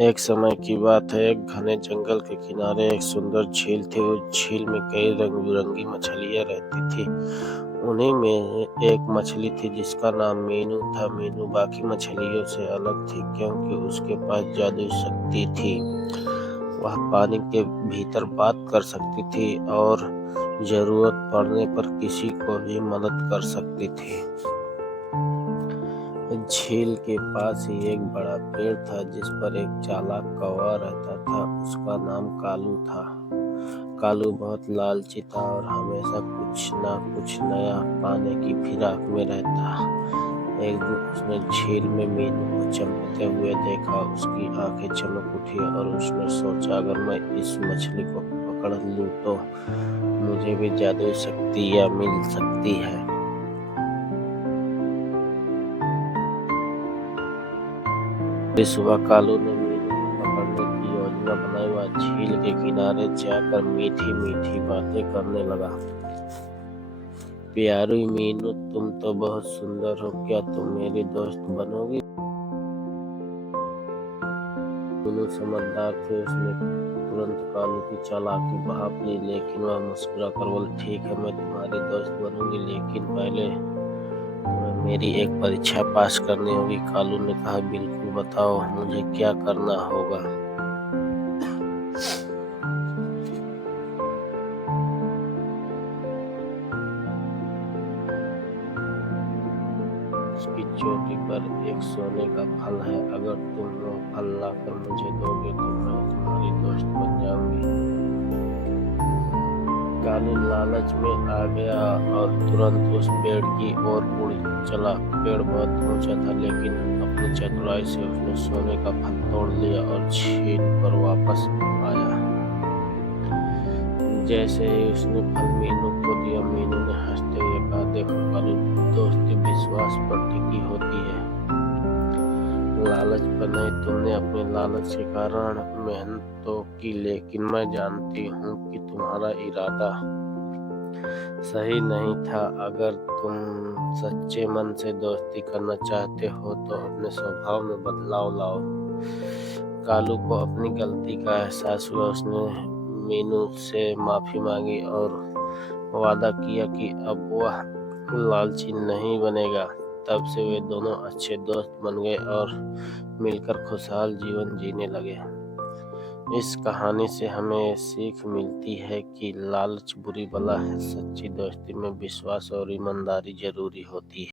एक समय की बात है, एक घने जंगल के किनारे एक सुंदर झील थी। उस झील में कई रंग-बिरंगी मछलियाँ रहती थी। उन्हीं में एक मछली थी जिसका नाम मीनू था। मीनू बाकी मछलियों से अलग थी क्योंकि उसके पास जादुई शक्ति थी। वह पानी के भीतर बात कर सकती थी और जरूरत पड़ने पर किसी को भी मदद कर सकती थी। झील के पास ही एक बड़ा पेड़ था जिस पर एक चालाक कौवा रहता था। उसका नाम कालू था। कालू बहुत लालची था और हमेशा कुछ ना कुछ नया पाने की फिराक में रहता। एक दिन उसने झील में मीनू को चमकते हुए देखा। उसकी आंखें चमक उठी और उसने सोचा, अगर मैं इस मछली को पकड़ लूं तो मुझे भी जादुई शक्तियाँ मिल सकती है। अगली सुबह कालू ने मीनू को पकड़ने की योजना बनाई। वह झील के किनारे जाकर मीठी मीठी बातें करने लगा। प्यारी मीनू, तुम तो बहुत सुंदर हो, क्या तुम मेरी दोस्त बनोगी? मीनू समझदार थे। उसने तुरंत कालू की चालाकी भांप ली, लेकिन वह मुस्कुराकर बोली, ठीक है, मैं तुम्हारी दोस्त बनूंगी, लेकिन पहले तुम्हें मेरी एक परीक्षा पास करनी होगी। कालू ने कहा, बिल्कुल, बताओ मुझे क्या करना होगा। उसकी चोटी पर एक सोने का फल है। अगर तुम वो फल लाकर मुझे दोगे तो मैं तुम्हारी दोस्त बन जाऊंगी। कालू लालच में आ गया और तुरंत उस पेड़ की ओर उड़ चला। पेड़ बहुत ऊंचा था, लेकिन अपनी चतुराई से उसने सोने का फल तोड़ लिया और झील पर वापस आया। जैसे ही उसने फल मीनू को दिया, मीनू ने हंसते हुए कहा, देखो कालू, दोस्ती विश्वास पर टिकी होती है, लालच पर नहीं। तुमने अपने लालच के कारण मेहनत तो की, लेकिन मैं जानती हूँ कि तुम्हारा इरादा सही नहीं था। अगर तुम सच्चे मन से दोस्ती करना चाहते हो तो अपने स्वभाव में बदलाव लाओ। कालू को अपनी गलती का एहसास हुआ। उसने मीनू से माफी मांगी और वादा किया कि अब वह लालची नहीं बनेगा। तब से वे दोनों अच्छे दोस्त बन गए और मिलकर खुशहाल जीवन जीने लगे। इस कहानी से हमें सीख मिलती है कि लालच बुरी बला है, सच्ची दोस्ती में विश्वास और ईमानदारी जरूरी होती है।